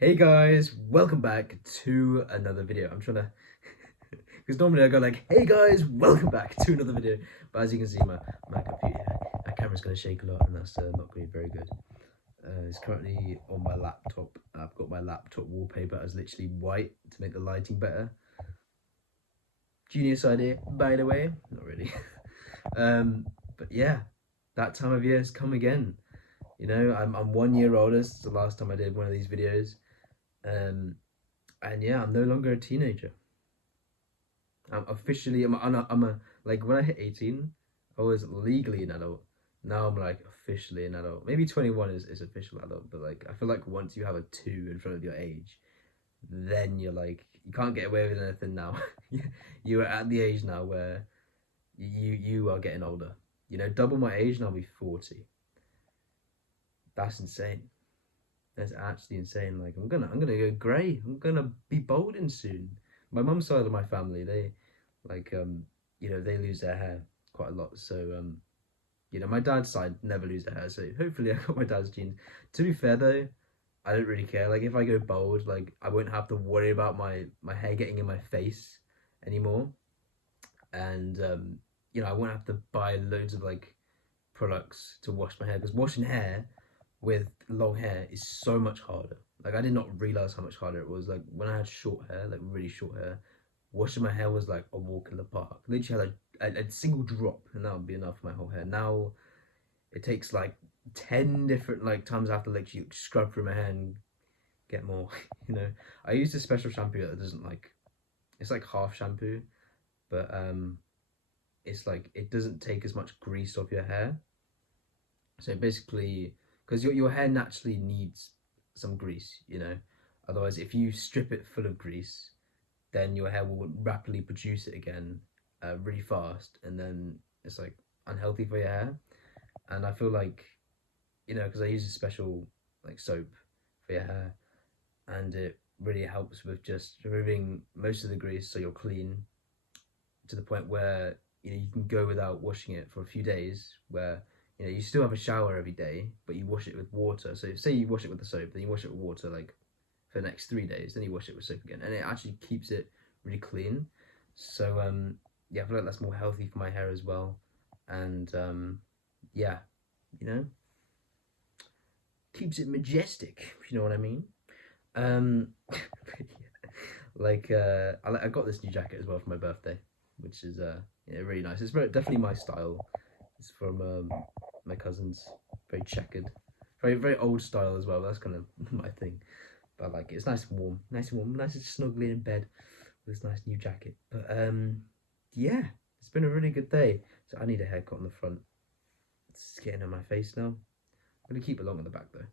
Hey guys, welcome back to another video. I'm trying to, because normally I go like, hey guys, welcome back to another video. But as you can see, my computer, my camera's going to shake a lot and that's not going to be very good. It's currently on my laptop. I've got my laptop wallpaper as literally white to make the lighting better. Genius idea, by the way. Not really. But yeah, that time of year has come again. You know, I'm 1 year older since the last time I did one of these videos. Um, and yeah, I'm no longer a teenager. I'm officially, like when I hit 18, I was legally an adult. Now I'm like officially an adult. Maybe 21 is official adult, but like I feel like once you have a two in front of your age, then you're like, you can't get away with anything now. You are at the age now where you are getting older. You know, double my age and I'll be 40. That's insane. That's actually insane. Like I'm gonna go grey. I'm gonna be balding soon. My mum's side of my family, they like they lose their hair quite a lot. So my dad's side never lose their hair. So hopefully I got my dad's genes. To be fair though, I don't really care. Like if I go bald, like I won't have to worry about my hair getting in my face anymore. And I won't have to buy loads of like products to wash my hair because washing hair with long hair is so much harder. Like I did not realize how much harder it was. Like when I had short hair, like really short hair, washing my hair was like a walk in the park. Literally had a single drop, and that would be enough for my whole hair. Now it takes like 10 different like times after like you scrub through my hair and get more. you know, I use a special shampoo that doesn't like. It's like half shampoo, but it's like it doesn't take as much grease off your hair. So basically, because your hair naturally needs some grease, Otherwise, if you strip it full of grease, then your hair will rapidly produce it again, really fast, and then it's like unhealthy for your hair. And I feel like, because I use a special like soap for your hair, and it really helps with just removing most of the grease, so you're clean to the point where you can go without washing it for a few days. Where you still have a shower every day, but you wash it with water. So say you wash it with the soap, then you wash it with water like for the next 3 days, then you wash it with soap again, and it actually keeps it really clean. So yeah, I feel like that's more healthy for my hair as well, and yeah, you know, keeps it majestic. If you know what I mean. Um, like I got this new jacket as well for my birthday, which is really nice. It's definitely my style. It's from my cousin's, very checkered, very very old style as well. That's kind of my thing. But like it's nice and warm, nice and snuggly in bed with this nice new jacket. But yeah, it's been a really good day. So I need a haircut on the front. It's getting on my face now. I'm gonna keep it long on the back though.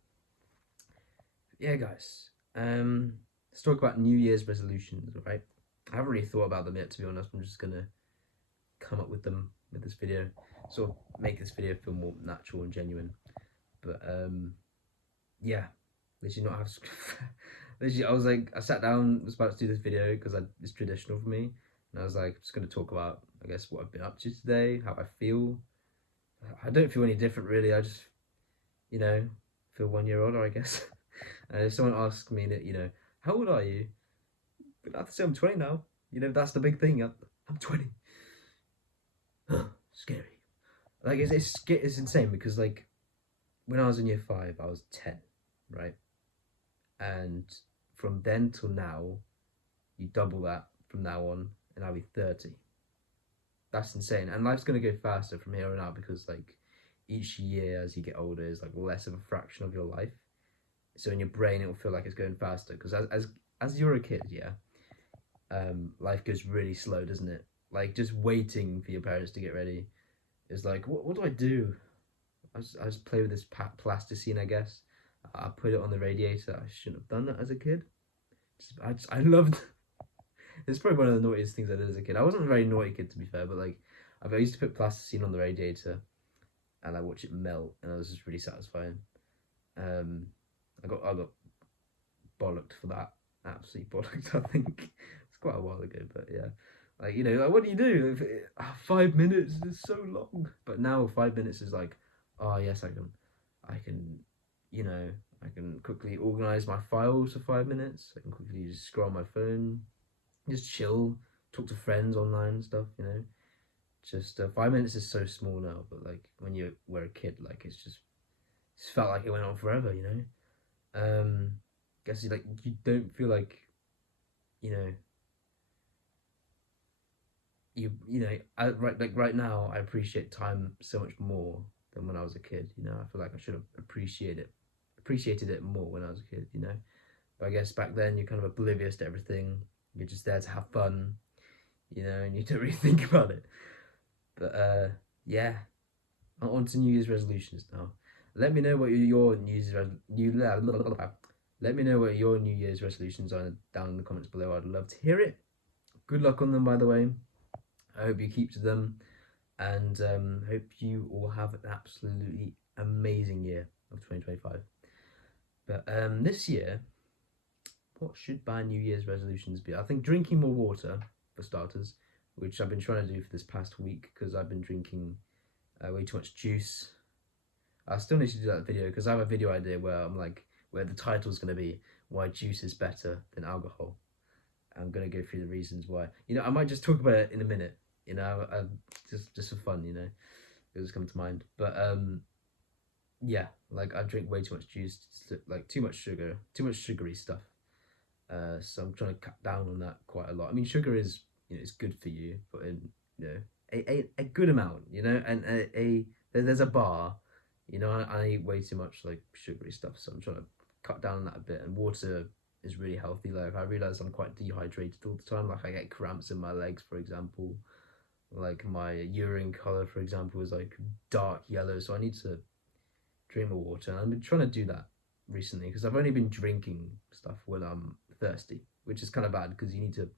Yeah, guys. Let's talk about New Year's resolutions. All right. I haven't really thought about them yet, to be honest. I'm just gonna come up with them with this video, sort of make this video feel more natural and genuine. But yeah, literally not have. Literally, I was like, I sat down, was about to do this video because it's traditional for me, and I was like, just gonna talk about, I guess, what I've been up to today, how I feel. I don't feel any different really. I just, you know, feel 1 year older, I guess. And if someone asks me that, how old are you? I have to say I'm 20 now. That's the big thing. I'm 20. Scary. Like it's insane because like when I was in year five, I was 10, right? And from then till now, you double that from now on, and I'll be 30. That's insane. And life's gonna go faster from here on out because like each year as you get older is like less of a fraction of your life. So in your brain, it will feel like it's going faster because as you're a kid, yeah, life goes really slow, doesn't it? Like just waiting for your parents to get ready is like, what do I do? I just play with this plasticine, I guess. I put it on the radiator. I shouldn't have done that as a kid. I loved. It's probably one of the naughtiest things I did as a kid. I wasn't a very naughty kid to be fair, but like I used to put plasticine on the radiator and I watch it melt, and it was just really satisfying. Um, I got bollocked for that. Absolutely bollocked. I think it's quite a while ago, but yeah. Like what do you do? 5 minutes is so long. But now 5 minutes is like, oh yes, I can, you know, I can quickly organize my files for 5 minutes. I can quickly just scroll on my phone, just chill, talk to friends online and stuff, you know. Just 5 minutes is so small now, but like when you were a kid, like it's felt like it went on forever, you know. Guess like you don't feel like, you know, you know, right now I appreciate time so much more than when I was a kid. You know, I feel like I should have appreciated it more when I was a kid. You know, but I guess back then you're kind of oblivious to everything. You're just there to have fun, you know, and you don't really think about it. But yeah, on to New Year's resolutions now. Let me know what your New Year's let me know what your New Year's resolutions are down in the comments below. I'd love to hear it. Good luck on them, by the way. I hope you keep to them, and hope you all have an absolutely amazing year of 2025. But this year, what should my New Year's resolutions be? I think drinking more water, for starters, which I've been trying to do for this past week because I've been drinking way too much juice. I still need to do that video because I have a video idea where I'm like, where the title's going to be why juice is better than alcohol. I'm going to go through the reasons why. You know, I might just talk about it in a minute. You know, just for fun. You know, it was come to mind. But yeah, like I drink way too much juice, like too much sugar, too much sugary stuff. So I'm trying to cut down on that quite a lot. I mean, sugar is, you know, it's good for you, but in, you know, a good amount. You know, and there's a bar. You know, I eat way too much like sugary stuff, so I'm trying to cut down on that a bit. And water is really healthy. Like I realize I'm quite dehydrated all the time. Like I get cramps in my legs, for example. Like my urine color, for example, is like dark yellow. So I need to drink more water. And I've been trying to do that recently because I've only been drinking stuff when I'm thirsty, which is kind of bad because you need to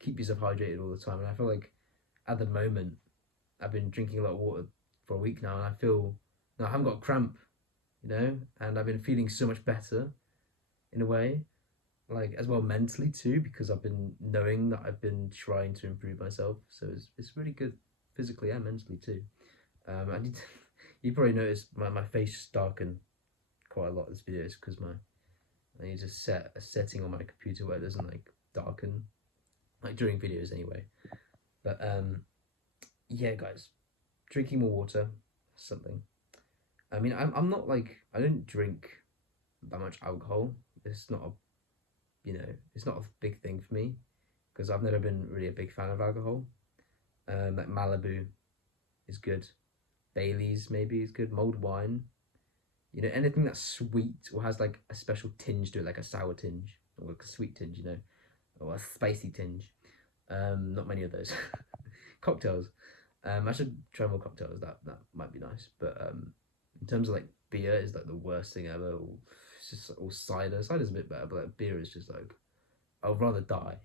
keep yourself hydrated all the time. And I feel like at the moment I've been drinking a lot of water for a week now, and I feel no, I haven't got a cramp, you know, and I've been feeling so much better in a way, like as well mentally too, because I've been knowing that I've been trying to improve myself. So it's really good physically and mentally too. I need to, you probably noticed my face darkened quite a lot in this video. It's because I need to set a setting on my computer where it doesn't like darken, like during videos anyway. But yeah, guys, drinking more water, something. I mean, I'm not like I don't drink that much alcohol. It's not a, you know, it's not a big thing for me because I've never been really a big fan of alcohol. Like Malibu is good, Bailey's maybe is good, mulled wine. You know, anything that's sweet or has like a special tinge to it, like a sour tinge or like a sweet tinge, you know, or a spicy tinge. Not many of those. Cocktails. I should try more cocktails. That might be nice. But in terms of like beer, is like the worst thing ever. It's just or cider. Cider's a bit better, but like, beer is just like I'd rather die.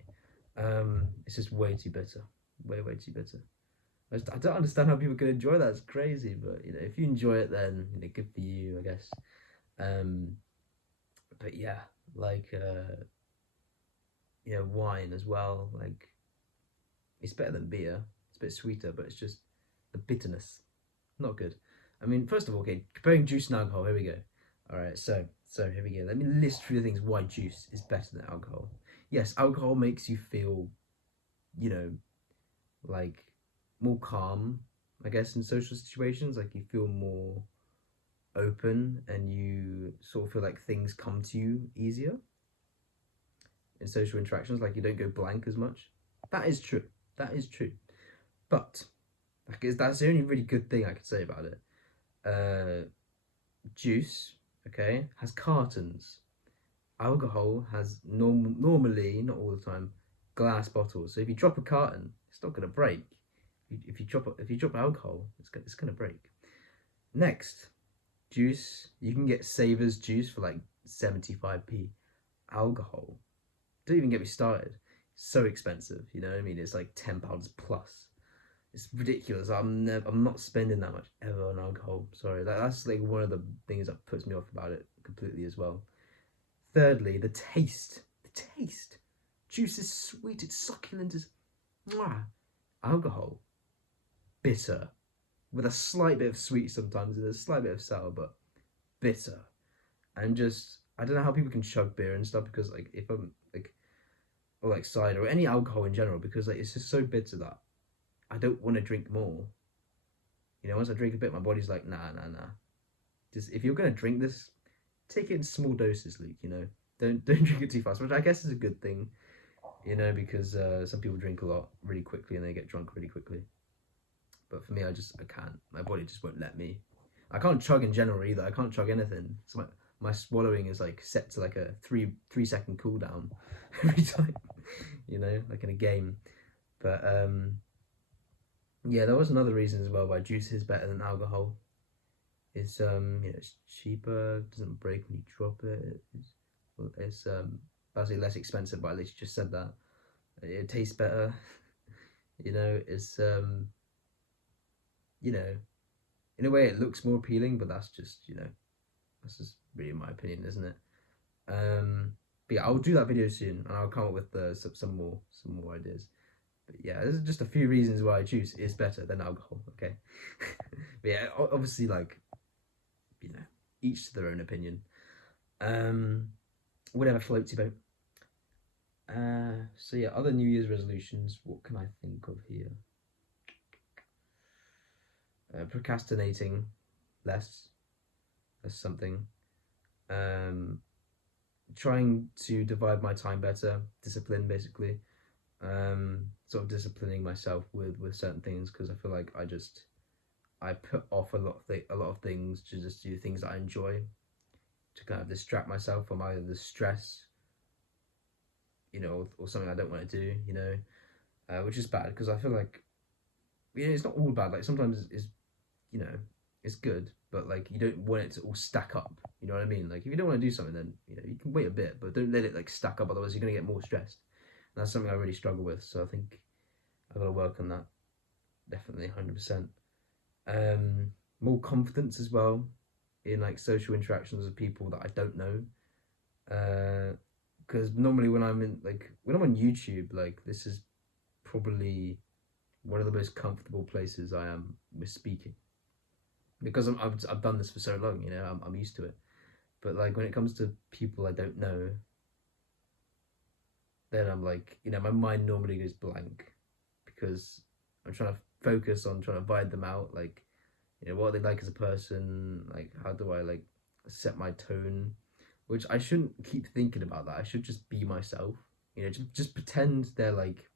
It's just way too bitter. Way too bitter. I don't understand how people can enjoy that. It's crazy, but you know, if you enjoy it, then you know, good for you, I guess. Um, but yeah, like you know, wine as well. Like it's better than beer. It's a bit sweeter, but it's just the bitterness, not good. I mean, first of all, okay, comparing juice and alcohol. Here we go. All right, so here we go. Let me list through the things why juice is better than alcohol. Yes, alcohol makes you feel, you know, like more calm, I guess, in social situations. Like you feel more open and you sort of feel like things come to you easier in social interactions. Like you don't go blank as much. That is true. That is true. But that's the only really good thing I could say about it. Juice, okay, has cartons. Alcohol has normally, not all the time, glass bottles. So if you drop a carton, it's not gonna break. If you drop alcohol, it's gonna break. Next, juice. You can get Savers juice for like 75p. Alcohol, don't even get me started. It's so expensive. You know what I mean? It's like £10 plus. It's ridiculous. I'm not spending that much ever on alcohol. Sorry, that's like one of the things that puts me off about it completely as well. Thirdly, the taste. The taste. Juice is sweet. It's succulent. It's mwah. Alcohol, bitter, with a slight bit of sweet sometimes and a slight bit of sour, but bitter. and just I don't know how people can chug beer and stuff because like if I'm like or like cider or any alcohol in general because like it's just so bitter that I don't want to drink more. You know, once I drink a bit, my body's like, nah, nah, nah. Just if you're gonna drink this, take it in small doses, Luke. You know, don't drink it too fast, which I guess is a good thing. You know, because some people drink a lot really quickly and they get drunk really quickly. But for me, I can't. My body just won't let me. I can't chug in general either. I can't chug anything. So my swallowing is like set to like a 3 second cooldown every time. You know, like in a game. But yeah, there was another reason as well why juice is better than alcohol. It's you know, it's cheaper, doesn't break when you drop it. It's basically less expensive, but at least you just said that. It tastes better. You know, it's you know, in a way it looks more appealing, but that's just, you know, that's just really my opinion, isn't it? But yeah, I'll do that video soon, and I'll come up with some more ideas. But yeah, there's just a few reasons why juice is better than alcohol. Okay, but yeah, obviously, like, you know, each to their own opinion. Um, Whatever floats your boat. So yeah, other New Year's resolutions. What can I think of here? Procrastinating less. That's something. Um, Trying to divide my time better. Discipline, basically. Sort of disciplining myself with certain things because I feel like I put off a lot of things to just do things that I enjoy to kind of distract myself from either the stress, you know, or something I don't want to do, you know, which is bad because I feel like you know it's not all bad. Like sometimes it's you know it's good, but like you don't want it to all stack up. You know what I mean? Like if you don't want to do something, then you know you can wait a bit, but don't let it like stack up. Otherwise, you're gonna get more stressed. And that's something I really struggle with. So I think I've got to work on that. Definitely, 100%. More confidence as well in like social interactions with people that I don't know. Because normally when I'm on YouTube, like this is probably one of the most comfortable places I am with speaking because I've done this for so long, you know, I'm used to it. But like when it comes to people I don't know, then I'm like, you know, my mind normally goes blank because I'm trying to focus on trying to vibe them out, like, you know, what they like as a person, like how do I like set my tone, which I shouldn't keep thinking about that. I should just be myself, you know, just pretend they're like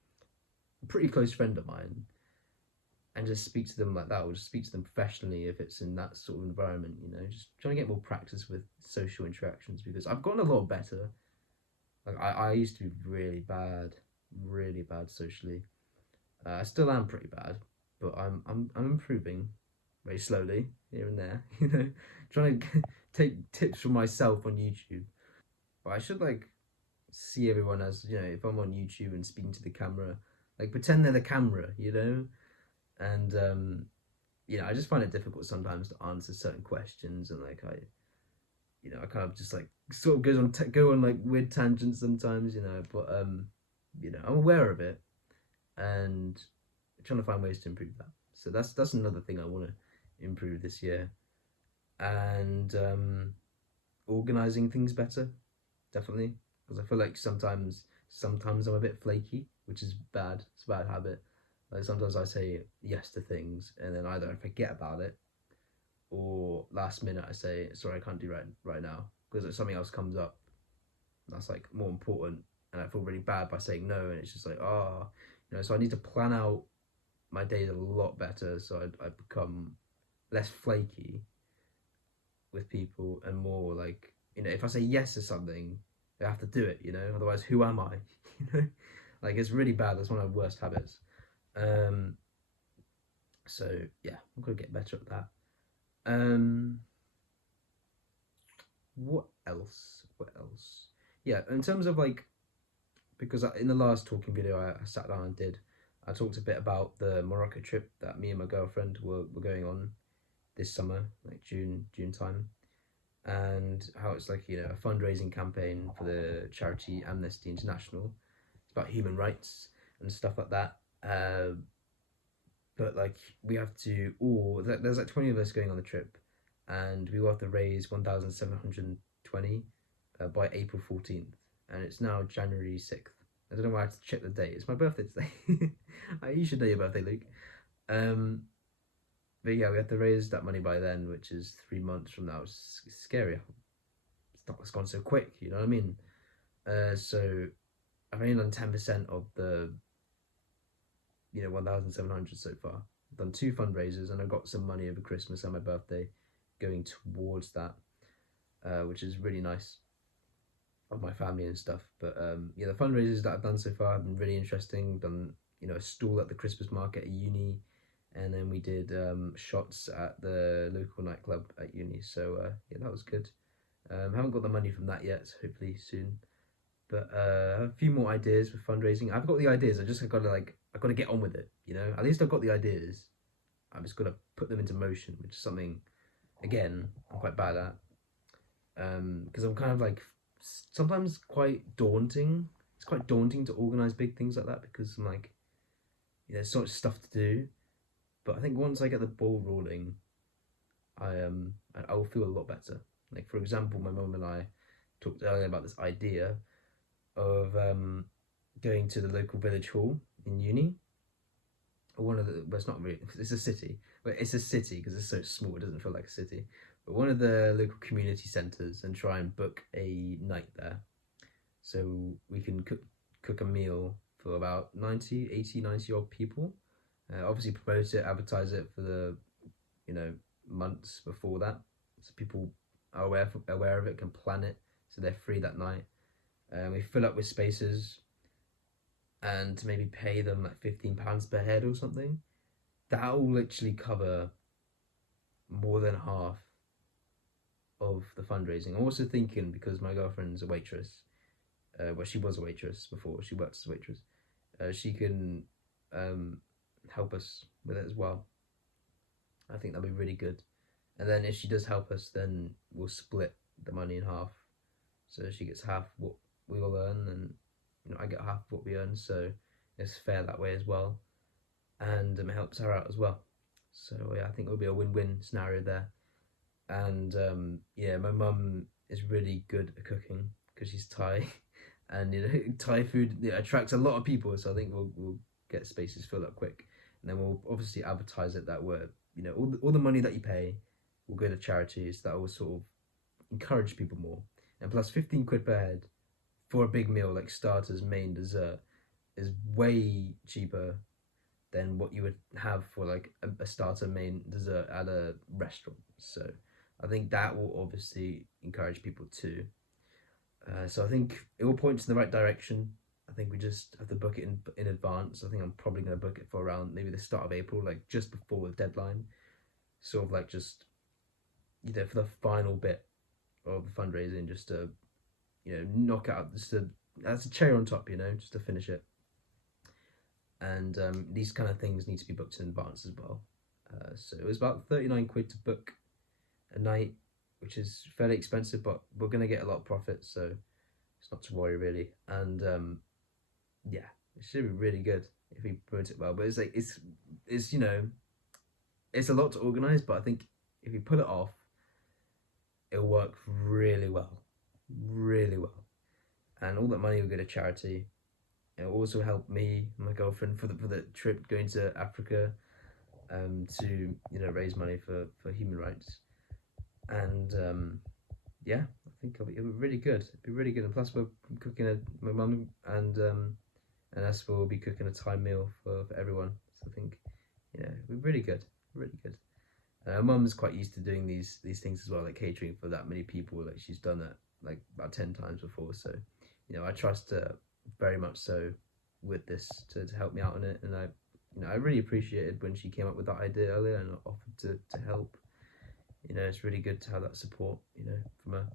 a pretty close friend of mine and just speak to them like that, or just speak to them professionally if it's in that sort of environment, you know, just trying to get more practice with social interactions because I've gotten a lot better. Like I used to be really bad socially. I still am pretty bad, but I'm improving very slowly here and there. You know, trying to take tips from myself on YouTube. But I should like see everyone as you know if I'm on YouTube and speaking to the camera, like pretend they're the camera, you know. And you know, I just find it difficult sometimes to answer certain questions, and like you know, I kind of just like sort of go on like weird tangents sometimes, you know. But you know, I'm aware of it and trying to find ways to improve that. So that's another thing I want to improve this year, and organizing things better, definitely, because I feel like sometimes I'm a bit flaky, which is bad. It's a bad habit. Like sometimes I say yes to things, and then either I forget about it, or last minute I say sorry I can't do right now because like something else comes up that's like more important, and I feel really bad by saying no, and it's just like oh, you know. So I need to plan out my days a lot better, so I become less flaky with people and more like you know if I say yes to something, I have to do it. You know, otherwise who am I? You know, like it's really bad. That's one of my worst habits. Um, so yeah, I'm gonna get better at that. Um, what else? What else? Yeah, in terms of like because in the last talking video I sat down and did, I talked a bit about the Morocco trip that me and my girlfriend were going on this summer, like June time, and how it's like you know a fundraising campaign for the charity Amnesty International. It's about human rights and stuff like that. But like we have to, there's like 20 of us going on the trip, and we will have to raise 2020 by April 14th, and it's now January 6th. I don't know why I have to check the date. It's my birthday today. You should know your birthday, Luke. Um, but yeah, we have to raise that money by then, which is 3 months from now. It's scary. It's gone so quick. You know what I mean? So I've only done 10% of the 1,700 so far. I've done 2 fundraisers, and I got some money over Christmas and my birthday going towards that, which is really nice of my family and stuff. But yeah, the fundraisers that I've done so far have been really interesting. Done a stall at the Christmas market at uni, and then we did shots at the local nightclub at uni. So yeah, that was good. Haven't got the money from that yet, so hopefully soon. But a few more ideas for fundraising. I've got the ideas. I've got to get on with it. At least I've got the ideas. I'm just gonna put them into motion, which is something, again, I'm quite bad at. Because I'm kind of like sometimes quite daunting. It's quite daunting to organize big things like that because I'm like, there's so much stuff to do. But I think once I get the ball rolling, I will feel a lot better. Like, for example, my mum and I talked earlier about this idea of going to the local village hall in uni. Or it's not really, it's a city, but it's a city because it's so small, it doesn't feel like a city. But one of the local community centres and try and book a night there. So we can cook a meal for about 90 odd people. Obviously promote it, advertise it for the, months before that. So people are aware of it, can plan it, so they're free that night. We fill up with spaces and maybe pay them like £15 per head or something. That will literally cover more than half of the fundraising. I'm also thinking, because my girlfriend's a waitress, she was a waitress before, she worked as a waitress, she can help us with it as well. I think that'll be really good. And then if she does help us, then we'll split the money in half. So she gets half what we will earn, and I get half what we earn. So it's fair that way as well, and it helps her out as well. So yeah, I think it'll be a win-win scenario there. And yeah, my mum is really good at cooking because she's Thai, and Thai food attracts a lot of people. So I think we'll get spaces filled up quick, and then we'll obviously advertise it that we're all the money that you pay will go to charities. That will sort of encourage people more. And plus, 15 quid per head for a big meal like starters, main, dessert is way cheaper than what you would have for like a starter, main, dessert at a restaurant. So I think that will obviously encourage people too. So I think it will point in the right direction. I think we just have to book it in advance. I think I'm probably going to book it for around maybe the start of April, like just before the deadline. Sort of like just, for the final bit of the fundraising, just to, knock out, that's a cherry on top, just to finish it. And these kind of things need to be booked in advance as well. So it was about 39 quid to book a night, which is fairly expensive, but we're going to get a lot of profit, so it's not to worry really. And yeah, it should be really good if we promote it well. But it's like it's it's a lot to organize, but I think if you put it off, it'll work really well, really well. And all that money will go to charity. It'll also help me and my girlfriend for the trip going to Africa, to raise money for human rights. And yeah, I think it'll be really good. It'll be really good. And plus, we're cooking my mum and us will be cooking a Thai meal for everyone. So I think it'll be really good, really good. And my mum's quite used to doing these things as well, like catering for that many people. Like she's done that like about 10 times before. So I trust her very much so with this to help me out on it. And I really appreciated when she came up with that idea earlier and offered to help. It's really good to have that support, from her.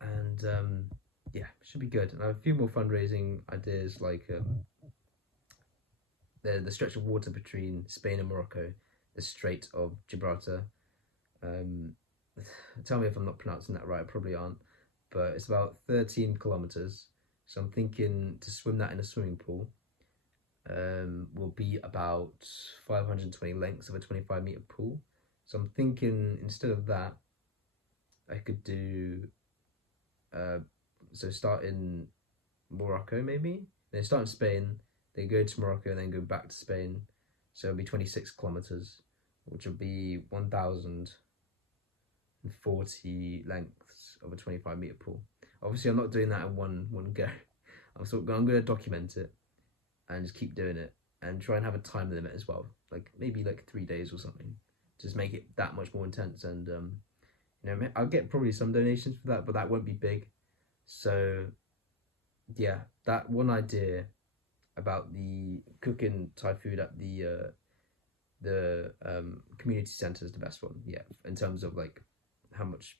And yeah, it should be good. And I have a few more fundraising ideas, like the stretch of water between Spain and Morocco, the Strait of Gibraltar. Tell me if I'm not pronouncing that right, I probably aren't. But it's about 13 kilometers. So I'm thinking to swim that in a swimming pool will be about 520 lengths of a 25-meter pool. So I'm thinking instead of that, I could do so start in Morocco maybe. Then start in Spain, then go to Morocco, and then go back to Spain. So it'll be 26 kilometers, which will be 1,040 lengths of a 25-meter pool. Obviously, I'm not doing that in one go. I'm going to document it and just keep doing it and try and have a time limit as well, like maybe like 3 days or something. Just make it that much more intense, and I'll get probably some donations for that, but that won't be big. So yeah, that one idea about the cooking Thai food at the community center is the best one. Yeah, in terms of like how much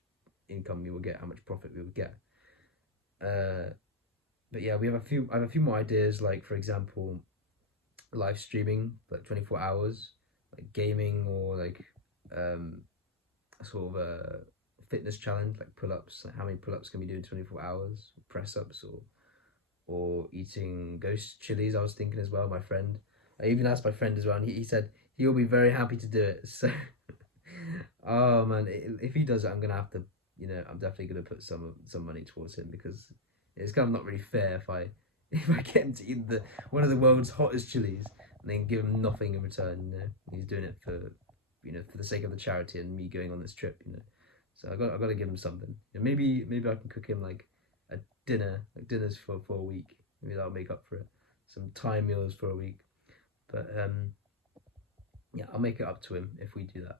income we will get, how much profit we will get. But yeah, I have a few more ideas. Like for example, live streaming like 24 hours, like gaming or like um sort of a fitness challenge, like pull ups. Like how many pull ups can we do in 24 hours? Press ups or eating ghost chilies. I was thinking as well. My friend, I even asked my friend as well, and he said he'll be very happy to do it. So, oh man, if he does it, I'm gonna have to, I'm definitely gonna put some money towards him because it's kind of not really fair if I if I get him to eat one of the world's hottest chilies and then give him nothing in return. He's doing it for, for the sake of the charity and me going on this trip. So I got to give him something. Maybe I can cook him like a dinners for a week. Maybe that'll make up for it. Some Thai meals for a week. But yeah, I'll make it up to him if we do that.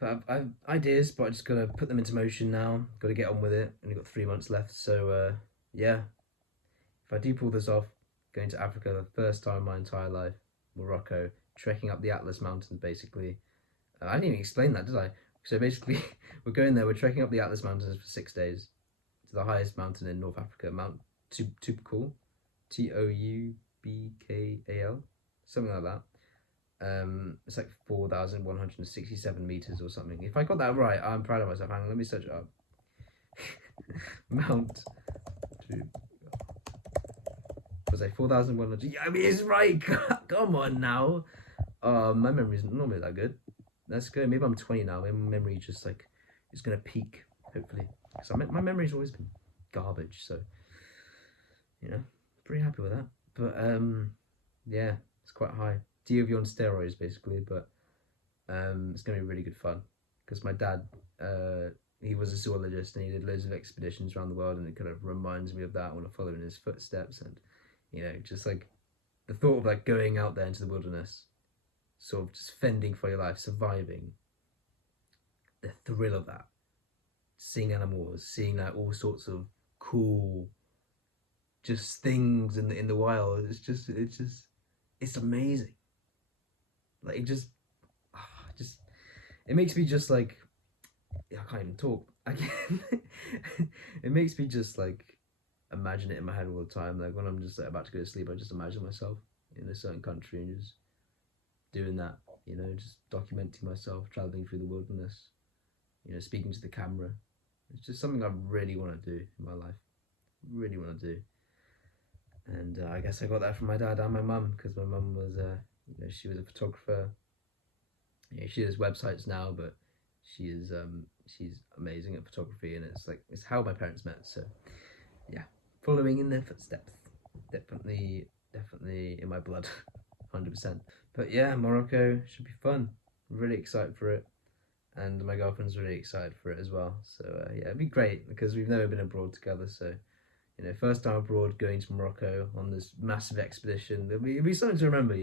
But I've ideas, but I just gotta put them into motion now. Got to get on with it. Only got 3 months left, so yeah. If I do pull this off, going to Africa the first time in my entire life, Morocco, trekking up the Atlas Mountains, basically. I didn't even explain that, did I? So basically, we're going there. We're trekking up the Atlas Mountains for 6 days to the highest mountain in North Africa, Mount Toubkal, Toubkal, something like that. It's like 4,167 meters or something. If I got that right, I'm proud of myself. Hang on, let me search it up. Mount was I 4,100? Yeah, I mean it's right. Come on now. My memory isn't normally that good. That's good. Maybe I'm 20 now. My memory just like is gonna peak. Hopefully, because my memory's always been garbage. So pretty happy with that. But yeah, it's quite high. DOV on steroids basically, but it's gonna be really good fun because my dad he was a zoologist and he did loads of expeditions around the world, and it kind of reminds me of that. I want to follow in his footsteps, and just like the thought of like going out there into the wilderness, sort of just fending for your life, surviving. The thrill of that, seeing animals, seeing like all sorts of cool, just things in the wild. It's amazing. Like it makes me just like I can't even talk. It makes me just like imagine it in my head all the time. Like when I'm just like, about to go to sleep, I just imagine myself in a certain country and just doing that. Just documenting myself traveling through the wilderness. Speaking to the camera. It's just something I really want to do in my life. Really want to do. And I guess I got that from my dad and my mum because my mum was, she was a photographer. She does websites now, but she's amazing at photography, and it's how my parents met. So yeah, following in their footsteps, definitely in my blood, 100%. But yeah, Morocco should be fun. I'm really excited for it, and my girlfriend's really excited for it as well. So yeah, it'd be great because we've never been abroad together. So first time abroad, going to Morocco on this massive expedition. It'll be something to remember.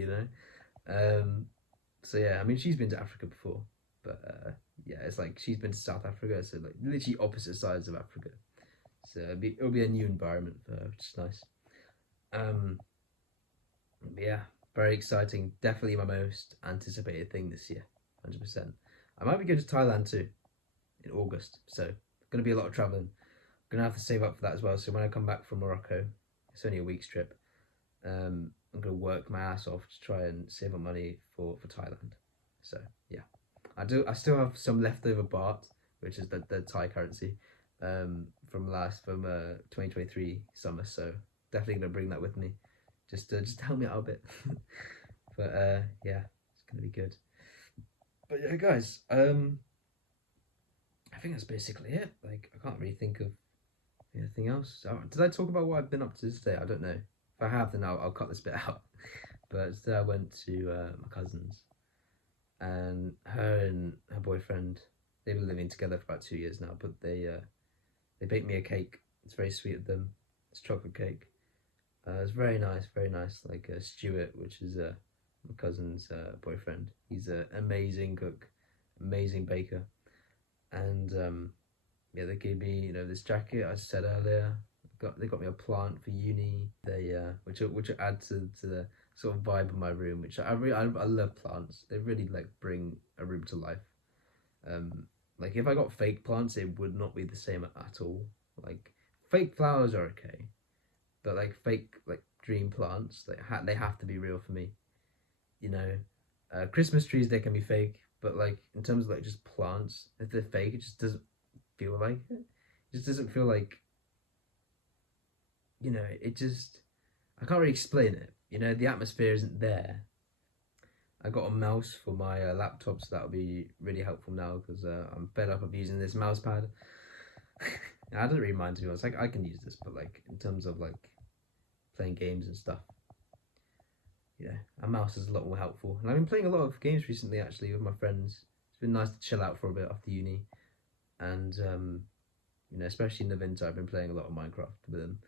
So yeah, I mean she's been to Africa before, but yeah, it's like she's been to South Africa, so like literally opposite sides of Africa. So it'll be a new environment for her, which is nice. Yeah, very exciting. Definitely my most anticipated thing this year, 100%. I might be going to Thailand too in August, so going to be a lot of traveling. Gonna have to save up for that as well. So when I come back from Morocco, it's only a week's trip. I'm gonna work my ass off to try and save up money for Thailand. So yeah, I still have some leftover baht, which is the Thai currency, from 2023 summer. So definitely gonna bring that with me, just to help me out a bit. But yeah, it's gonna be good. But yeah, guys, I think that's basically it. Like, I can't really think of anything else. Did I talk about what I've been up to today? I don't know. If I have, then I'll cut this bit out. But today I went to my cousin's, and her boyfriend, they've been living together for about 2 years now. But they baked me a cake. It's very sweet of them. It's chocolate cake. It's very nice, very nice. Like Stuart, which is my cousin's boyfriend. He's an amazing cook, amazing baker, and yeah, they gave me this jacket I said earlier. They got me a plant for uni. They which will add to the sort of vibe of my room. Which I love plants. They really like bring a room to life. Um, like if I got fake plants, it would not be the same at all. Like fake flowers are okay, but like fake like dream plants, they have to be real for me. You know, Christmas trees they can be fake, but like in terms of like just plants, if they're fake, it just doesn't feel like it. It just doesn't feel like it just I can't really explain it. The atmosphere isn't there. I got a mouse for my laptop, so that'll be really helpful now because I'm fed up of using this mouse pad. I don't really mind to be honest. Like I can use this, but like in terms of like playing games and stuff, a mouse is a lot more helpful. And I've been playing a lot of games recently actually with my friends. It's been nice to chill out for a bit after uni, and especially in the winter, I've been playing a lot of Minecraft with them,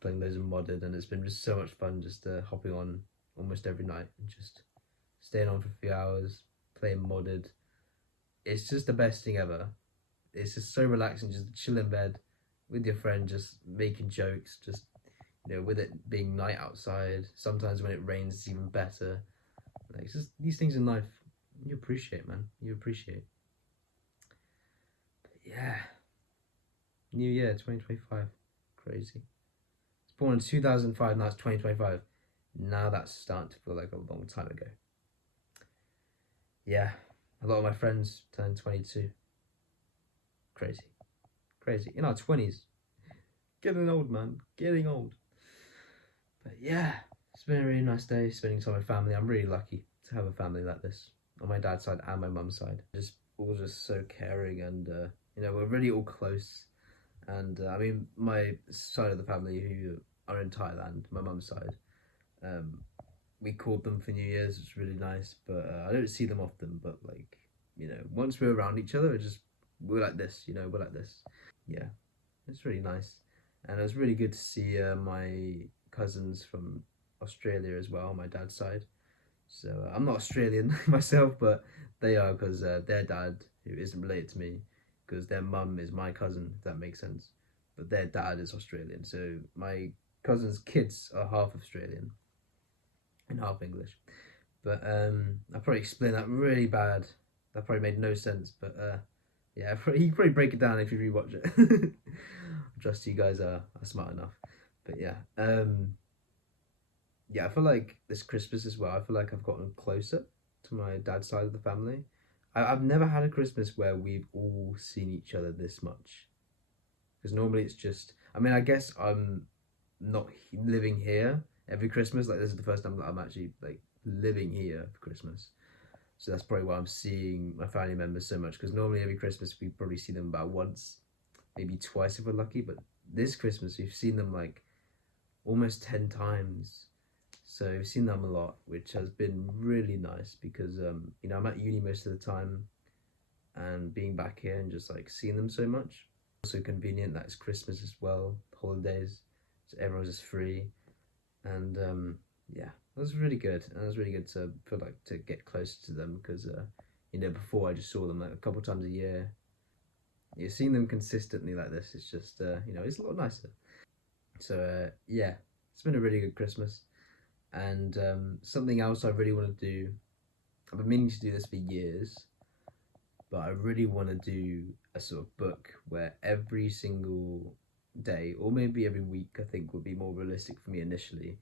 playing loads of modded, and it's been just so much fun just hopping on almost every night and just staying on for a few hours, playing modded. It's just the best thing ever. It's just so relaxing, just chill in bed with your friend, just making jokes, just with it being night outside. Sometimes when it rains, it's even better. Like it's just these things in life you appreciate, man. You appreciate. But yeah, New Year 2025, crazy. It's born in 2005. Now it's 2025. Now that's starting to feel like a long time ago. Yeah, a lot of my friends turned 22. Crazy, crazy. In our 20s, getting old, man. Getting old. But yeah, it's been a really nice day spending time with family. I'm really lucky to have a family like this on my dad's side and my mum's side. Just all just so caring, and we're really all close. And I mean, my side of the family who are in Thailand, my mum's side, um, we called them for New Year's. It's really nice, but I don't see them often. But like, once we're around each other, we're like this. We're like this. Yeah, it's really nice, and it was really good to see my cousins from Australia as well, my dad's side. So I'm not Australian myself, but they are because their dad, who isn't related to me, because their mum is my cousin, if that makes sense. But their dad is Australian, so my cousin's kids are half Australian and half English. But I probably explained that really bad. That probably made no sense, but yeah, you can probably break it down if you rewatch it. Trust you guys are smart enough. But yeah, yeah, I feel like this Christmas as well. I feel like I've gotten closer to my dad's side of the family. I've never had a Christmas where we've all seen each other this much. Because normally it's just, I mean, I guess I'm not living here every Christmas. Like, this is the first time that I'm actually like living here for Christmas. So that's probably why I'm seeing my family members so much. Because normally every Christmas we probably see them about once, maybe twice if we're lucky. But this Christmas we've seen them like almost 10 times. So we've seen them a lot, which has been really nice because I'm at uni most of the time, and being back here and just like seeing them so much. Also convenient that it's Christmas as well, holidays, so everyone's just free, and yeah, that was really good. And it was really good to feel like to get close to them because before I just saw them like a couple times a year. You're seeing them consistently like this. It's just it's a lot nicer. So yeah, it's been a really good Christmas. And something else I really want to do, I've been meaning to do this for years, but I really want to do a sort of book where every single day, or maybe every week, I think would be more realistic for me initially,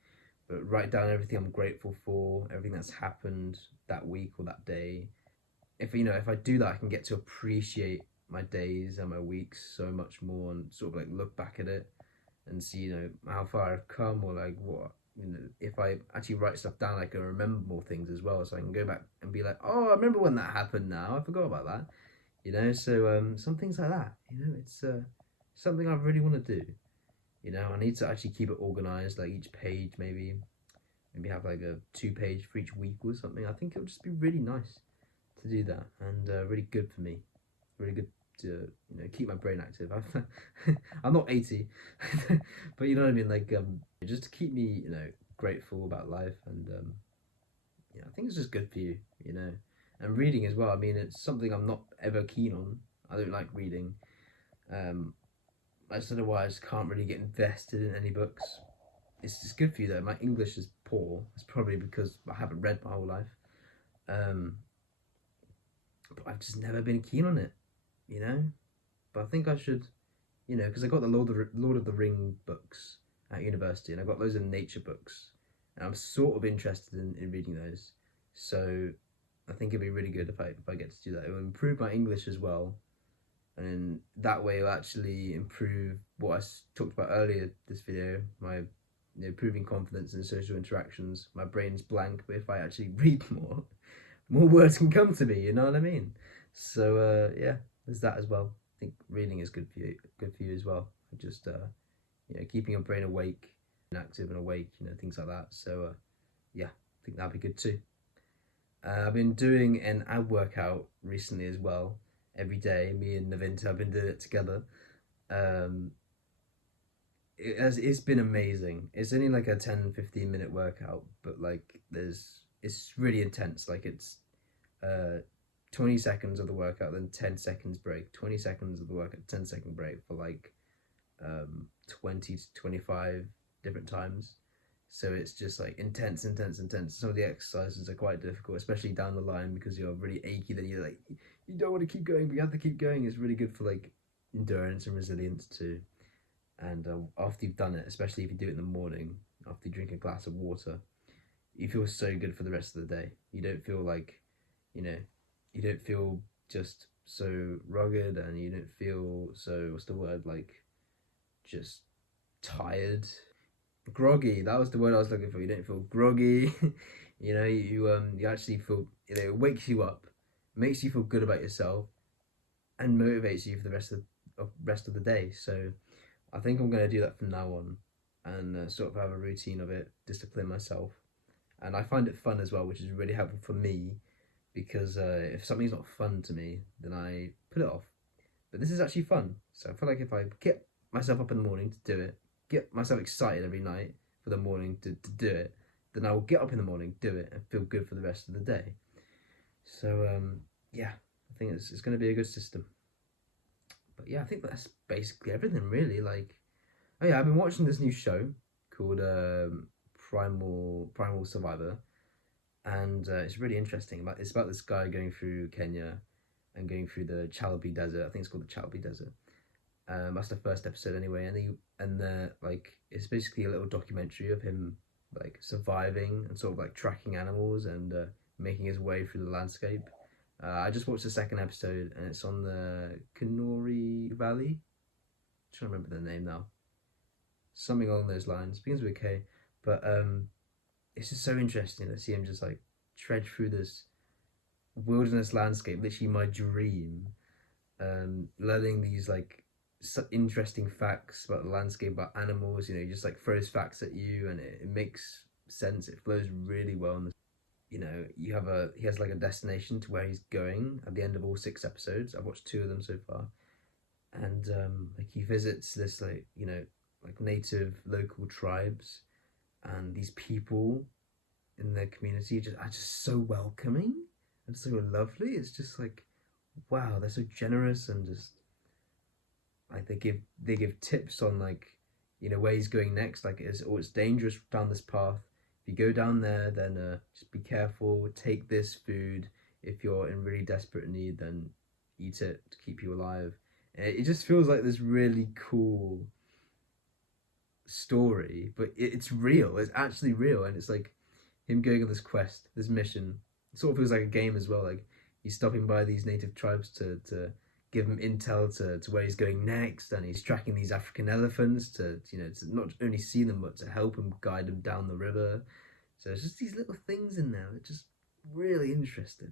but write down everything I'm grateful for, everything that's happened that week or that day. If I do that, I can get to appreciate my days and my weeks so much more, and sort of like look back at it and see how far I've come, or like what if I actually write stuff down, I can remember more things as well, so I can go back and be like, oh, I remember when that happened. Now I forgot about that. you know. So some things like that, you know, it's something I really want to do. You know, I need to actually keep it organized, like each page maybe have like a 2 page for each week or something. I think it would just be really nice to do that, and really good for me, really good to, you know, keep my brain active. I'm not 80, but you know what I mean, like just to keep me, you know, grateful about life, and yeah, I think it's just good for you, you know. And reading as well. I mean, it's something I'm not ever keen on. I don't like reading. Um, I don't know why I just can't really get invested in any books. It's just good for you though. My English is poor. It's probably because I haven't read my whole life. Um, but I've just never been keen on it, you know. But I think I should, you know, because I got the Lord of the Ring books at university, and I got loads of nature books, and I'm sort of interested in reading those. So I think it'd be really good if I get to do that. It will improve my English as well, and that way it'll actually improve what I talked about earlier this video, my, you know, improving confidence in social interactions. My brain's blank, but if I actually read more words can come to me, you know what I mean? So yeah, there's that as well. I think reading is good for you as well. Just you know, keeping your brain awake and active and awake, you know, things like that. So yeah, I think that'd be good too. I've been doing an ab workout recently as well. Every day, me and Navinta have been doing it together. Um, it's been amazing. It's only like a 10-15 minute workout, but like it's really intense. Like it's uh 20 seconds of the workout, then 10 seconds break, 20 seconds of the workout, 10-second break for like 20 to 25 different times. So it's just like intense, intense, intense. Some of the exercises are quite difficult, especially down the line because you're really achy. Then you're like, you don't want to keep going, but you have to keep going. It's really good for like endurance and resilience too. And after you've done it, especially if you do it in the morning, after you drink a glass of water, you feel so good for the rest of the day. You don't feel like, you know, you don't feel just so rugged, and you don't feel so, what's the word, like just tired, groggy. That was the word I was looking for. You don't feel groggy. You know, you actually feel, you know, it wakes you up, makes you feel good about yourself, and motivates you for the rest of the day. So I think I'm going to do that from now on, and sort of have a routine of it, discipline myself, and I find it fun as well, which is really helpful for me because if something's not fun to me, then I put it off. But this is actually fun, so I feel like if I get myself up in the morning to do it, get myself excited every night for the morning to do it, then I will get up in the morning, do it, and feel good for the rest of the day. So yeah, I think it's going to be a good system. But yeah, I think that's basically everything really. Like, oh yeah, I've been watching this new show called Primal Survivor, and it's really interesting. It's about this guy going through Kenya and going through the Chalabi Desert. I think it's called the Chalabi Desert. That's the first episode anyway, and the like it's basically a little documentary of him like surviving and sort of like tracking animals and making his way through the landscape. I just watched the second episode, and it's on the Kanori Valley. I'm trying to remember the name now. Something along those lines. Begins with a K, but it's just so interesting to see him just like tread through this wilderness landscape, literally my dream. Learning these like interesting facts about the landscape, about animals. You know, he just like throws facts at you, and it makes sense. It flows really well. And you know, he has like a destination to where he's going at the end of all 6 episodes. I've watched 2 of them so far, and like he visits this like, you know, like native local tribes, and these people in their community are just so welcoming and so lovely. It's just like, wow, they're so generous, and just like they give tips on like, you know, where he's going next. Like it's dangerous down this path. If you go down there, then just be careful. Take this food. If you're in really desperate need, then eat it to keep you alive. And it just feels like this really cool story, but it's real. It's actually real, and it's like him going on this quest, this mission. It sort of feels like a game as well. Like he's stopping by these native tribes to give him intel to where he's going next, and he's tracking these African elephants to, you know, to not only see them but to help him guide them down the river. So it's just these little things in there that just really interesting.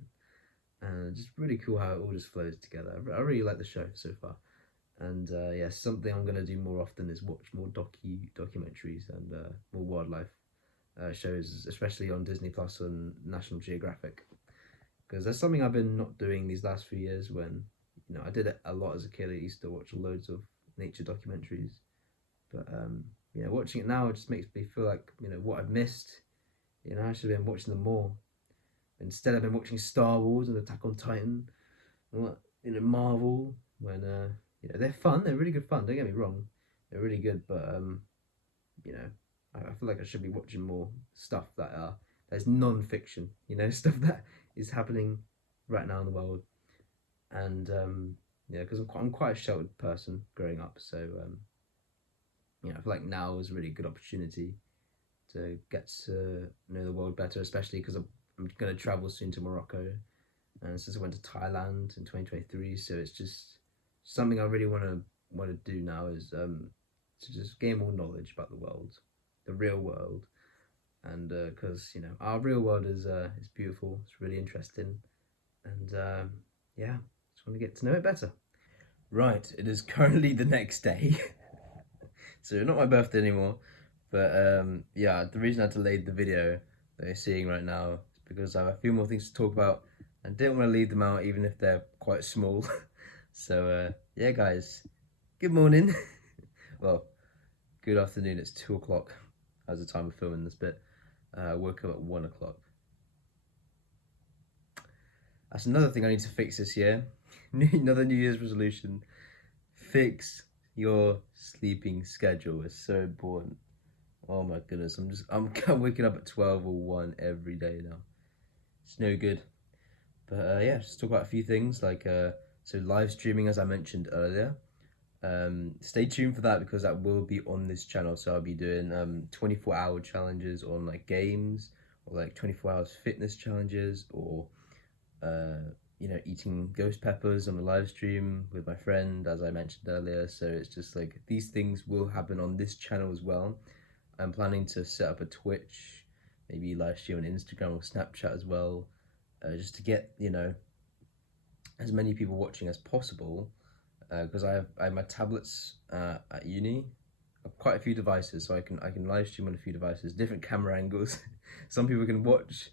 and just really cool how it all just flows together. I really like the show so far, and yeah, something I'm gonna do more often is watch more documentaries and more wildlife shows, especially on Disney Plus and National Geographic, because that's something I've been not doing these last few years. When I did it a lot as a kid. I used to watch loads of nature documentaries, but watching it now just makes me feel like what I've missed. I should have been watching them more. Instead, I've been watching Star Wars and Attack on Titan, and Marvel. When they're fun, they're really good fun. Don't get me wrong, they're really good. But you know, I feel like I should be watching more stuff that's non-fiction. Stuff that is happening right now in the world. And because I'm quite a sheltered person growing up, so I feel like now is a really good opportunity to get to know the world better, especially because I'm going to travel soon to Morocco, and since I went to Thailand in 2023, so it's just something I really want to do now is to just gain more knowledge about the world, the real world, and because our real world is beautiful, it's really interesting, and yeah, just want to get to know it better. Right, it is currently the next day, so not my birthday anymore. But yeah, the reason I delayed the video that you're seeing right now is because I have a few more things to talk about and didn't want to leave them out even if they're quite small. So yeah, guys, good morning. Well, good afternoon. It's 2 o'clock as the time of filming this bit. I woke up at 1 o'clock. That's another thing I need to fix this year. Another New Year's resolution. Fix your sleeping schedule. It's so important. Oh my goodness, I'm waking up at 12 or 1 every day now. It's no good. But yeah, just talk about a few things like so live streaming, as I mentioned earlier. Stay tuned for that because that will be on this channel. So I'll be doing 24-hour challenges on like games, or like 24 hours fitness challenges, or eating ghost peppers on a live stream with my friend, as I mentioned earlier. So it's just like these things will happen on this channel as well. I'm planning to set up a Twitch, maybe live stream on Instagram or Snapchat as well, just to get as many people watching as possible. Because I have my tablets at uni, quite a few devices, so I can live stream on a few devices, different camera angles. Some people can watch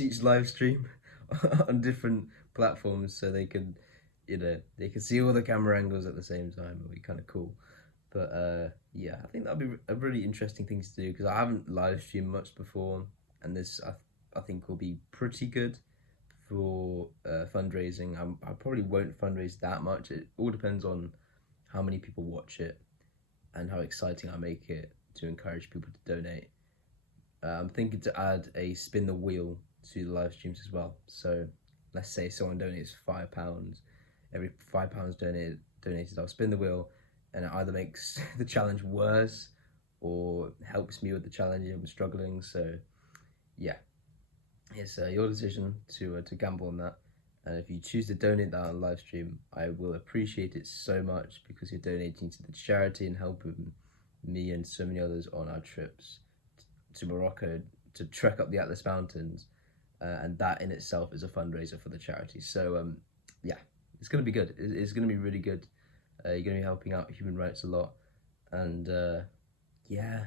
each live stream on different platforms, so they can see all the camera angles at the same time. It'll be kind of cool. But yeah, I think that'll be a really interesting thing to do because I haven't live streamed much before, and this I think will be pretty good for fundraising. I probably won't fundraise that much. It all depends on how many people watch it and how exciting I make it to encourage people to donate. I'm thinking to add a spin the wheel to the live streams as well. So let's say someone donates £5. Every £5 donated, I'll spin the wheel, and it either makes the challenge worse or helps me with the challenge if I'm struggling. So yeah, it's your decision to gamble on that. And if you choose to donate that on live stream, I will appreciate it so much because you're donating to the charity and helping me and so many others on our trips to Morocco to trek up the Atlas Mountains, and that in itself is a fundraiser for the charity. So yeah, it's going to be good. It's going to be really good. You're going to be helping out human rights a lot, and yeah,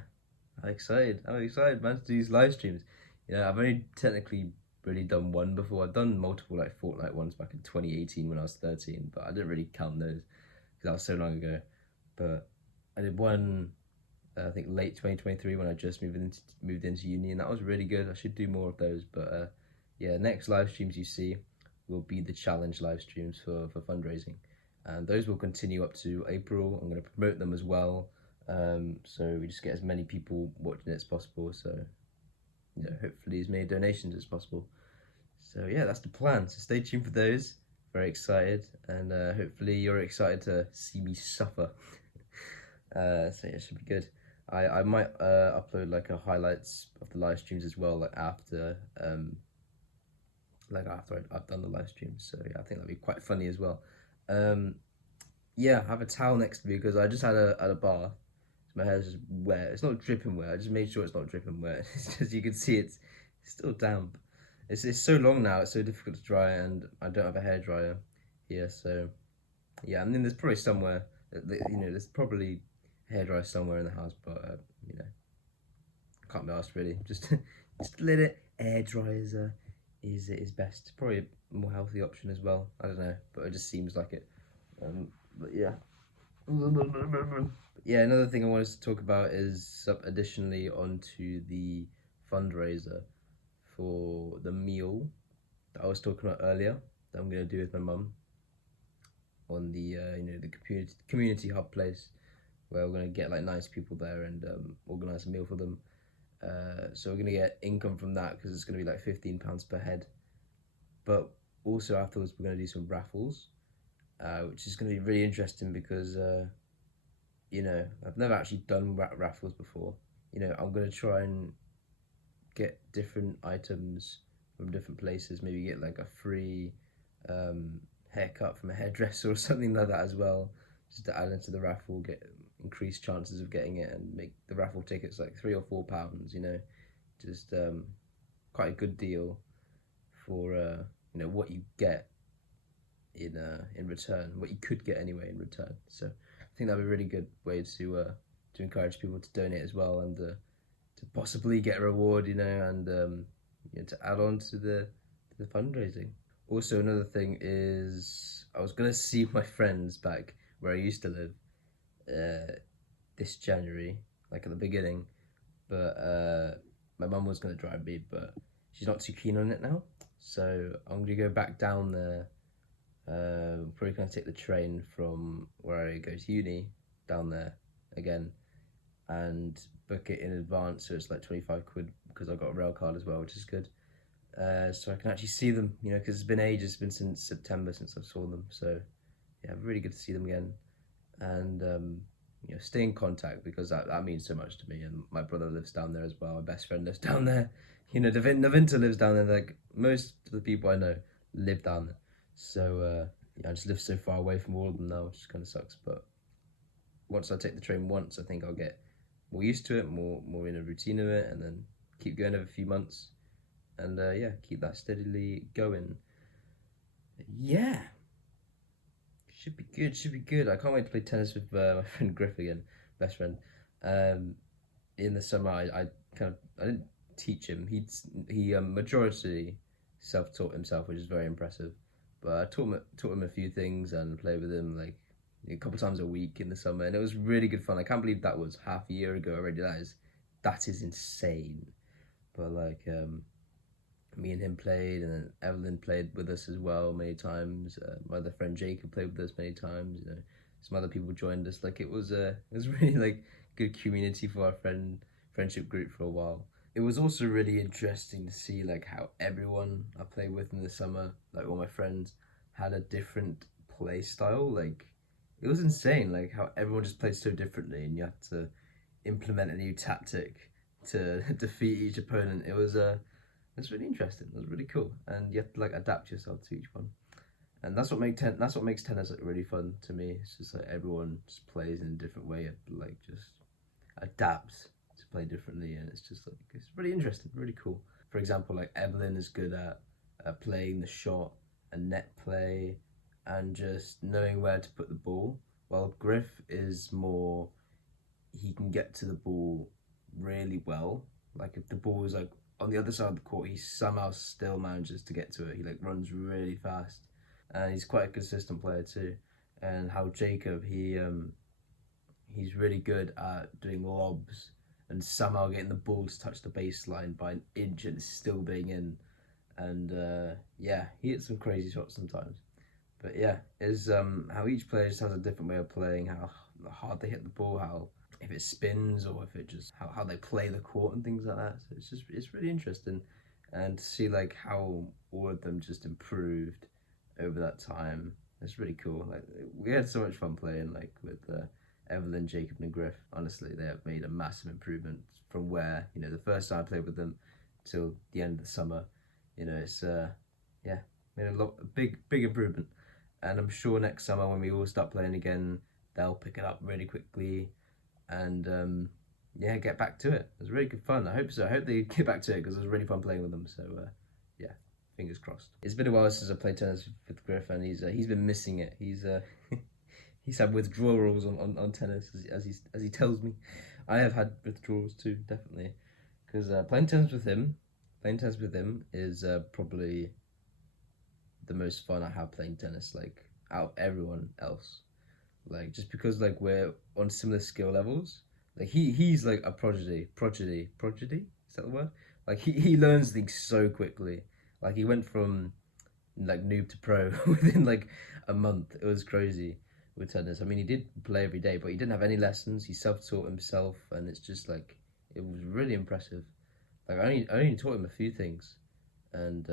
I'm excited, man, to do these live streams. I've only technically really done one before. I've done multiple like Fortnite ones back in 2018 when I was 13, but I didn't really count those because that was so long ago. But I did one, I think late 2023 when I just moved into uni, and that was really good. I should do more of those. But yeah, next live streams you see will be the challenge live streams for fundraising, and those will continue up to April. I'm going to promote them as well, so we just get as many people watching it as possible. So hopefully as many donations as possible. So yeah, that's the plan. So stay tuned for those. Very excited, and hopefully you're excited to see me suffer. So yeah, it should be good. I might upload like a highlights of the live streams as well, like after I've done the live streams. So yeah, I think that'd be quite funny as well. Yeah, I have a towel next to me because I just had a bath. My hair's just wet. It's not dripping wet. I just made sure it's not dripping wet. It's just you can see it's still damp. It's so long now. It's so difficult to dry, and I don't have a hairdryer here. So yeah, I mean, there's probably somewhere, there's probably a hairdryer somewhere in the house, but can't be asked really. Just a little air dryer is best. Probably a more healthy option as well. I don't know, but it just seems like it. But yeah. Yeah, another thing I wanted to talk about is additionally onto the fundraiser for the meal that I was talking about earlier that I'm gonna do with my mum on the the community hub place where we're gonna get like nice people there and organize a meal for them. So we're gonna get income from that because it's gonna be like £15 per head. But also afterwards we're gonna do some raffles, which is gonna be really interesting because I've never actually done raffles before. I'm gonna try and get different items from different places. Maybe get like a free haircut from a hairdresser or something like that as well, just to add into the raffle, get increased chances of getting it, and make the raffle tickets like £3 or £4. Just quite a good deal for what you get in return, what you could get anyway in return. So I think that'd be a really good way to encourage people to donate as well, and to possibly get a reward, and to add on to the fundraising. Also, another thing is I was gonna see my friends back where I used to live this January, like at the beginning, but my mum was gonna drive me, but she's not too keen on it now. So I'm gonna go back down there. Probably gonna take the train from where I go to uni down there again, and book it in advance, so it's like 25 quid because I've got a rail card as well, which is good. So I can actually see them, because it's been ages. It's been since September since I saw them. So yeah, really good to see them again, and stay in contact because that means so much to me. And my brother lives down there as well. My best friend lives down there. Navinta lives down there. Like most of the people I know live down there. So I just live so far away from all of them now, which kind of sucks. But once I take the train once, I think I'll get more used to it, more in a routine of it, and then keep going over a few months, and keep that steadily going. Yeah, should be good. Should be good. I can't wait to play tennis with my friend Griff again, best friend. In the summer, I didn't teach him. He majority self-taught himself, which is very impressive. But I taught him a few things and played with him like a couple times a week in the summer, and it was really good fun. I can't believe that was half a year ago already. That is insane. But like me and him played, and then Evelyn played with us as well many times. My other friend Jacob played with us many times. Some other people joined us. Like it was really like good community for our friendship group for a while. It was also really interesting to see like how everyone I played with in the summer, like all my friends, had a different play style. Like it was insane, like how everyone just played so differently, and you had to implement a new tactic to defeat each opponent. It's really interesting. It was really cool, and you have to like adapt yourself to each one, and that's what makes tennis like really fun to me. It's just like everyone just plays in a different way, like just adapts to play differently, and it's really interesting, really cool. For example, like Evelyn is good at playing the shot and net play, and just knowing where to put the ball. While Griff is more, he can get to the ball really well. Like if the ball is like on the other side of the court, he somehow still manages to get to it. He like runs really fast, and he's quite a consistent player too. And how Jacob, he's really good at doing lobs and somehow getting the ball to touch the baseline by an inch and still being in. And he hits some crazy shots sometimes. But yeah, is how each player just has a different way of playing, how hard they hit the ball, how if it spins or if it just how they play the court and things like that. So it's really interesting, and to see like how all of them just improved over that time. It's really cool. Like we had so much fun playing like with Evelyn, Jacob, and Griff. Honestly, they have made a massive improvement from where the first time I played with them till the end of the summer. It's made a big improvement, and I'm sure next summer when we all start playing again, they'll pick it up really quickly, and get back to it. It was really good fun. I hope so. I hope they get back to it because it was really fun playing with them. So yeah, fingers crossed. It's been a while since I played tennis with Griff, and he's been missing it. He's had withdrawals on tennis, as he tells me. I have had withdrawals too, definitely, because playing tennis with him is probably the most fun I have playing tennis. Like out of everyone else, like just because like we're on similar skill levels. Like he's like a prodigy. Is that the word? Like he learns things so quickly. Like he went from like noob to pro within like a month. It was crazy with tennis. I mean, he did play every day, but he didn't have any lessons. He self-taught himself, and it's just like it was really impressive. Like I only taught him a few things, and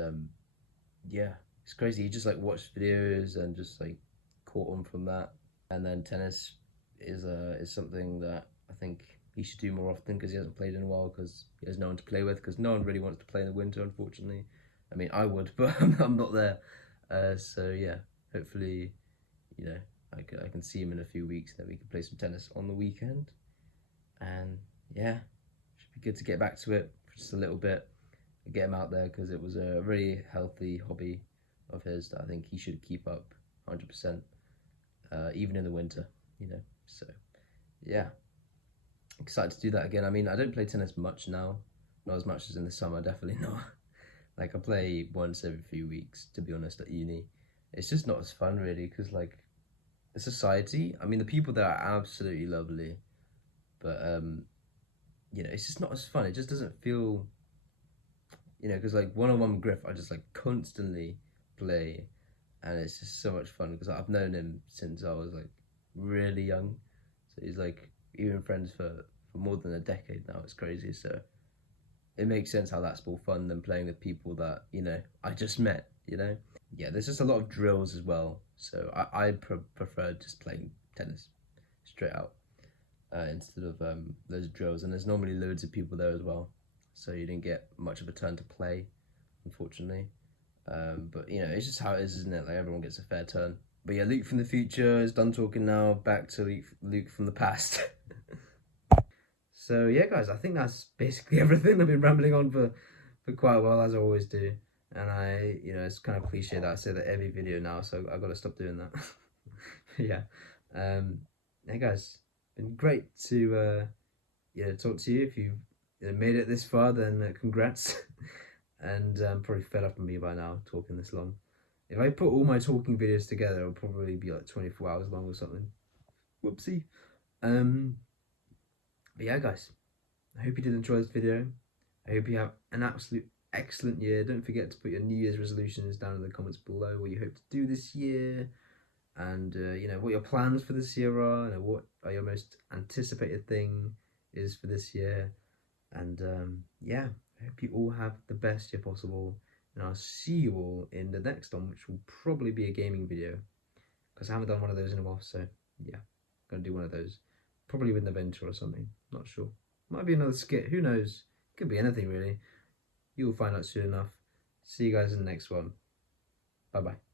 yeah, it's crazy. He just like watched videos and just like caught on from that. And then tennis is something that I think he should do more often because he hasn't played in a while because he has no one to play with because no one really wants to play in the winter, unfortunately. I mean, I would, but I'm not there. So yeah, hopefully, you know, I can see him in a few weeks. Then we can play some tennis on the weekend, and yeah, should be good to get back to it for just a little bit, get him out there because it was a really healthy hobby of his that I think he should keep up 100%, even in the winter, you know. So yeah, excited to do that again. I mean, I don't play tennis much now, not as much as in the summer, definitely not. Like I play once every few weeks, to be honest, at uni. It's just not as fun really, because like the society. I mean, the people there are absolutely lovely, but you know, it's just not as fun. It just doesn't feel, you know, because like one-on-one with Griff, I just like constantly play, and it's just so much fun because I've known him since I was like really young, so he's like even friends for more than a decade now. It's crazy. So it makes sense how that's more fun than playing with people that you know I just met. You know, yeah. There's just a lot of drills as well, so I prefer just playing tennis straight out instead of those drills. And there's normally loads of people there as well, so you didn't get much of a turn to play, unfortunately. But you know, it's just how it is, isn't it? Like everyone gets a fair turn. But yeah, Luke from the future is done talking now. Back to Luke from the past. So yeah, guys, I think that's basically everything. I've been rambling on for quite a while, as I always do, and you know, it's kind of cliche that I say that every video now, so I got to stop doing that. Yeah, hey guys, been great to you know talk to you. If you've made it this far, then congrats. And probably fed up on me by now talking this long. If I put all my talking videos together, it'll probably be like 24 hours long or something. Whoopsie. Um, but yeah, guys, I hope you did enjoy this video. I hope you have an absolute excellent year. Don't forget to put your New Year's resolutions down in the comments below, what you hope to do this year, and you know what your plans for this year are, and what are your most anticipated thing is for this year. And yeah, I hope you all have the best year possible. And I'll see you all in the next one, which will probably be a gaming video. Because I haven't done one of those in a while, so yeah, I'm going to do one of those. Probably with Naventure or something, not sure. Might be another skit, who knows? Could be anything really. You'll find out soon enough. See you guys in the next one. Bye bye.